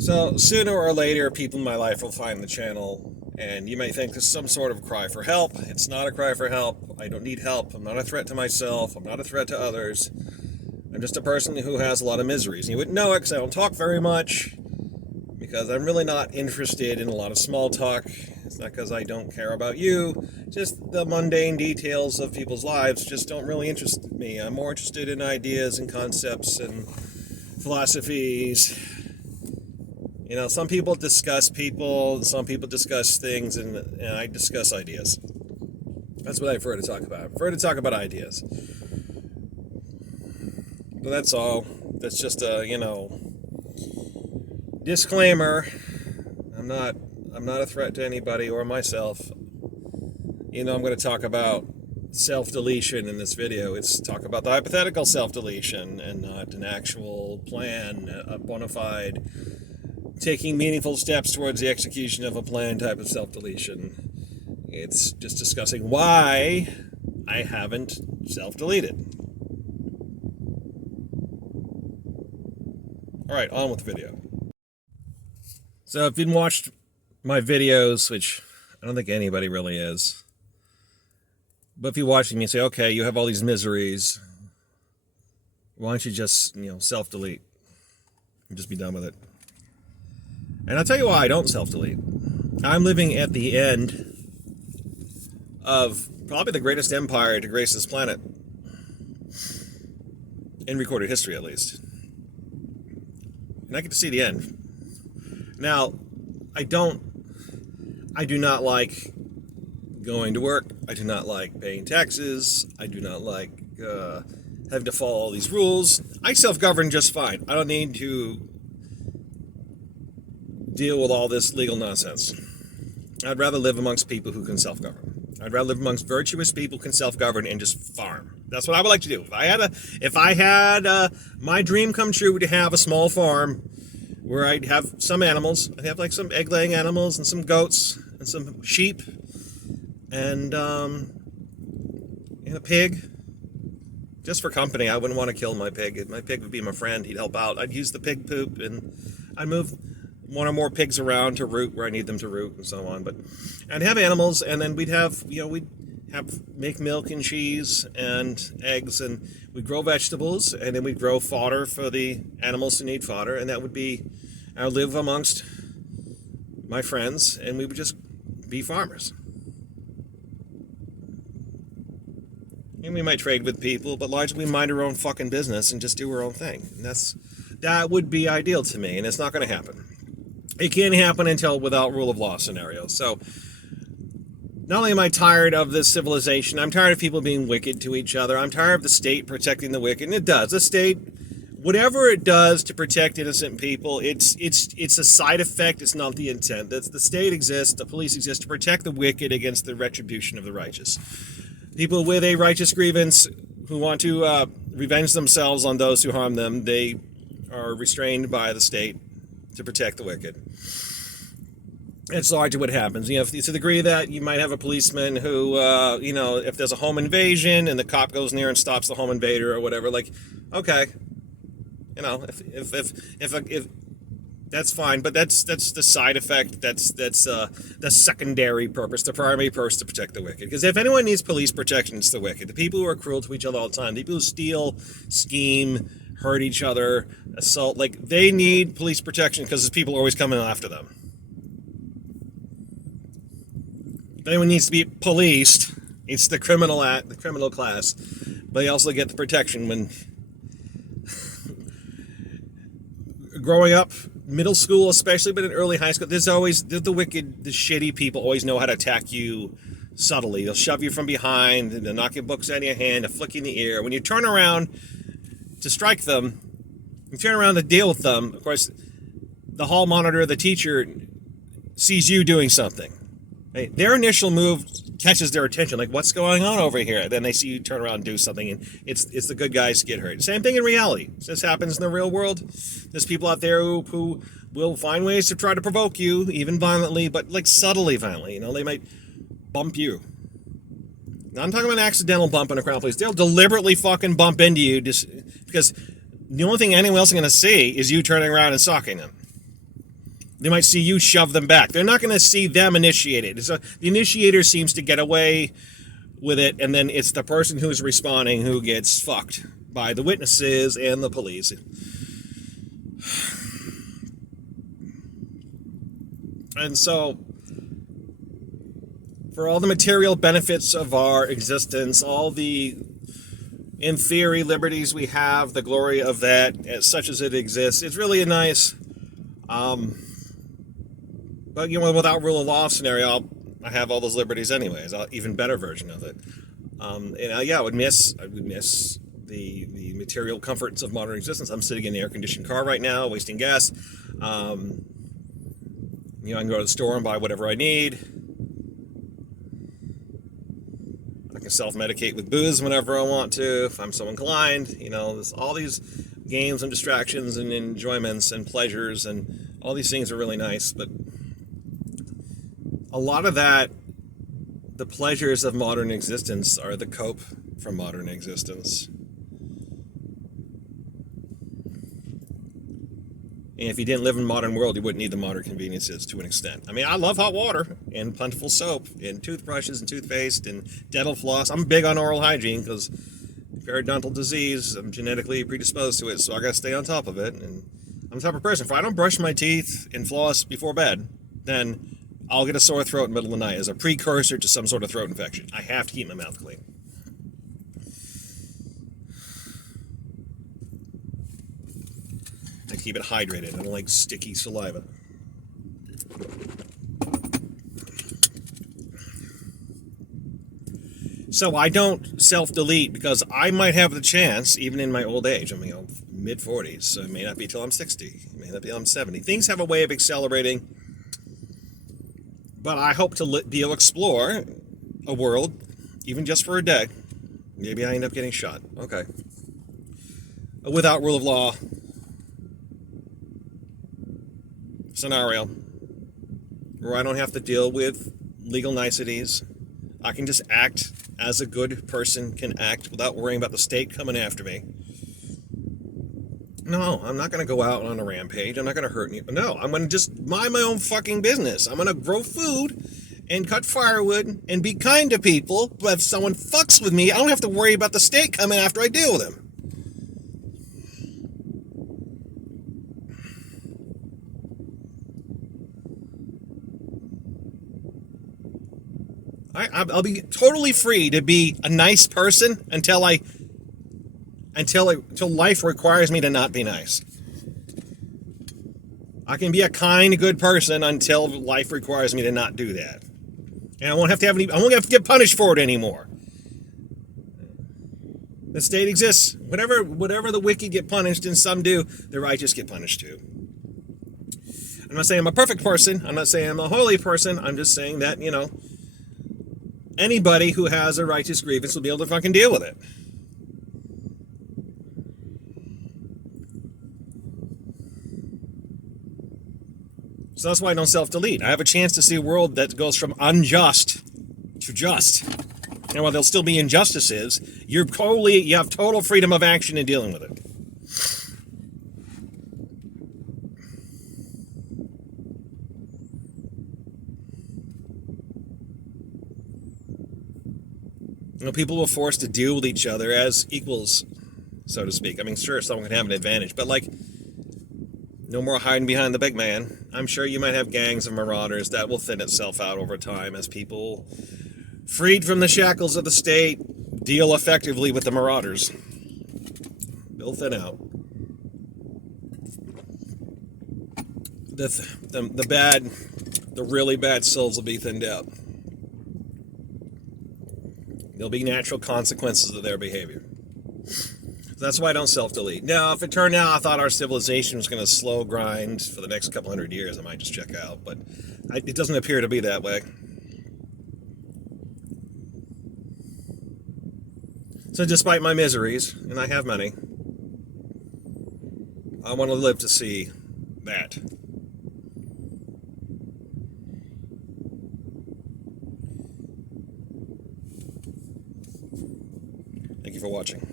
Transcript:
So sooner or later, people in my life will find the channel, and you may think this is some sort of cry for help. It's not a cry for help. I don't need help. I'm not a threat to myself. I'm not a threat to others. I'm just a person who has a lot of miseries. And you wouldn't know it because I don't talk very much, because I'm really not interested in a lot of small talk. It's not because I don't care about you. Just the mundane details of people's lives just don't really interest me. I'm more interested in ideas and concepts and philosophies. You know, some people discuss people, some people discuss things, and I discuss ideas. That's what I prefer to talk about. I prefer to talk about ideas. But that's all. That's just a, disclaimer. I'm not a threat to anybody or myself. I'm going to talk about self-deletion in this video. It's talk about the hypothetical self-deletion and not an actual plan, a bona fide taking meaningful steps towards the execution of a plan type of self-deletion. It's just discussing why I haven't self-deleted. Alright, on with the video. So if you've watched my videos, which I don't think anybody really is, but if you watch them, you say, okay, you have all these miseries, why don't you just, self-delete and just be done with it? And I'll tell you why I don't self-delete. I'm living at the end of probably the greatest empire to grace this planet. In recorded history, at least. And I get to see the end. Now, I do not like going to work. I do not like paying taxes. I do not like having to follow all these rules. I self-govern just fine. I don't need to deal with all this legal nonsense. I'd rather live amongst people who can self-govern. I'd rather live amongst virtuous people who can self-govern and just farm. That's what I would like to do. If I had my dream come true to have a small farm where I'd have some animals. I'd have like some egg-laying animals and some goats and some sheep and a pig. Just for company. I wouldn't want to kill my pig. My pig would be my friend. He'd help out. I'd use the pig poop and I'd move one or more pigs around to root where I need them to root and so on. But I'd have animals, and then we'd make milk and cheese and eggs, and we'd grow vegetables, and then we'd grow fodder for the animals who need fodder, and that would be, I would live amongst my friends, and we would just be farmers. And we might trade with people, but largely we mind our own fucking business and just do our own thing. And that would be ideal to me, and it's not going to happen. It can't happen until without rule of law scenario. So not only am I tired of this civilization, I'm tired of people being wicked to each other. I'm tired of the state protecting the wicked. And it does. The state, whatever it does to protect innocent people, it's a side effect. It's not the intent. The state exists, the police exist to protect the wicked against the retribution of the righteous. People with a righteous grievance who want to revenge themselves on those who harm them, they are restrained by the state to protect the wicked. It's largely what happens. To the degree that you might have a policeman who, if there's a home invasion and the cop goes near and stops the home invader or whatever, like, okay, if that's fine, but that's the side effect. That's the secondary purpose. The primary purpose to protect the wicked. Because if anyone needs police protection, it's the wicked. The people who are cruel to each other all the time. The people who steal, scheme, hurt each other, assault. Like, they need police protection because there's people always coming after them. If anyone needs to be policed, it's the criminal class. But they also get the protection when growing up, middle school especially, but in early high school, there's always the wicked, the shitty people always know how to attack you subtly. They'll shove you from behind, and they'll knock your books out of your hand, they'll flick you in the ear. When you turn around to strike them, you turn around to deal with them, of course, the hall monitor, the teacher, sees you doing something. Right? Their initial move catches their attention, like, what's going on over here? Then they see you turn around and do something, and it's the good guys get hurt. Same thing in reality. This happens in the real world. There's people out there who will find ways to try to provoke you, even violently, but like subtly violently. They might bump you. Now, I'm talking about an accidental bump in a crowd place. They'll deliberately fucking bump into you just because the only thing anyone else is going to see is you turning around and stalking them. They might see you shove them back. They're not going to see them initiate it. So the initiator seems to get away with it, and then it's the person who's responding who gets fucked by the witnesses and the police. And so, for all the material benefits of our existence, all the, in theory, liberties we have, the glory of that, as such as it exists, it's really a nice, but without rule of law scenario, I have all those liberties anyways. Even better version of it. I would miss the material comforts of modern existence. I'm sitting in an air-conditioned car right now, wasting gas. I can go to the store and buy whatever I need. I can self-medicate with booze whenever I want to, if I'm so inclined. There's all these games and distractions and enjoyments and pleasures, and all these things are really nice. But a lot of that, the pleasures of modern existence are the cope from modern existence. And if you didn't live in a modern world, you wouldn't need the modern conveniences to an extent. I mean, I love hot water and plentiful soap and toothbrushes and toothpaste and dental floss. I'm big on oral hygiene because periodontal disease, I'm genetically predisposed to it, so I got to stay on top of it. And I'm the type of person, if I don't brush my teeth and floss before bed, then I'll get a sore throat in the middle of the night as a precursor to some sort of throat infection. I have to keep my mouth clean. I keep it hydrated. I don't like sticky saliva. So I don't self-delete because I might have the chance, even in my old age, mid-40s, so it may not be till I'm 60, it may not be till I'm 70. Things have a way of accelerating, but I hope to be able to explore a world, even just for a day. Maybe I end up getting shot. Okay. Without rule of law scenario where I don't have to deal with legal niceties. I can just act as a good person can act without worrying about the state coming after me. No, I'm not going to go out on a rampage. I'm not going to hurt anyone. No, I'm going to just mind my own fucking business. I'm going to grow food and cut firewood and be kind to people. But if someone fucks with me, I don't have to worry about the state coming after I deal with them. I'll be totally free to be a nice person until life requires me to not be nice. I can be a kind, good person until life requires me to not do that, and I won't have to get punished for it anymore. The state exists. Whatever the wicked get punished and some do, the righteous get punished too. I'm not saying I'm a perfect person. I'm not saying I'm a holy person. I'm just saying that, anybody who has a righteous grievance will be able to fucking deal with it. So that's why I don't self-delete. I have a chance to see a world that goes from unjust to just. And while there'll still be injustices, you have total freedom of action in dealing with it. People were forced to deal with each other as equals, so to speak. I mean, sure, someone can have an advantage, but no more hiding behind the big man. I'm sure you might have gangs of marauders that will thin itself out over time as people, freed from the shackles of the state, deal effectively with the marauders. They'll thin out. The really bad souls will be thinned out. There'll be natural consequences of their behavior. That's why I don't self-delete. Now, if it turned out I thought our civilization was going to slow grind for the next couple hundred years, I might just check out. But it doesn't appear to be that way. So despite my miseries, and I have many, I want to live to see that. Thank you for watching.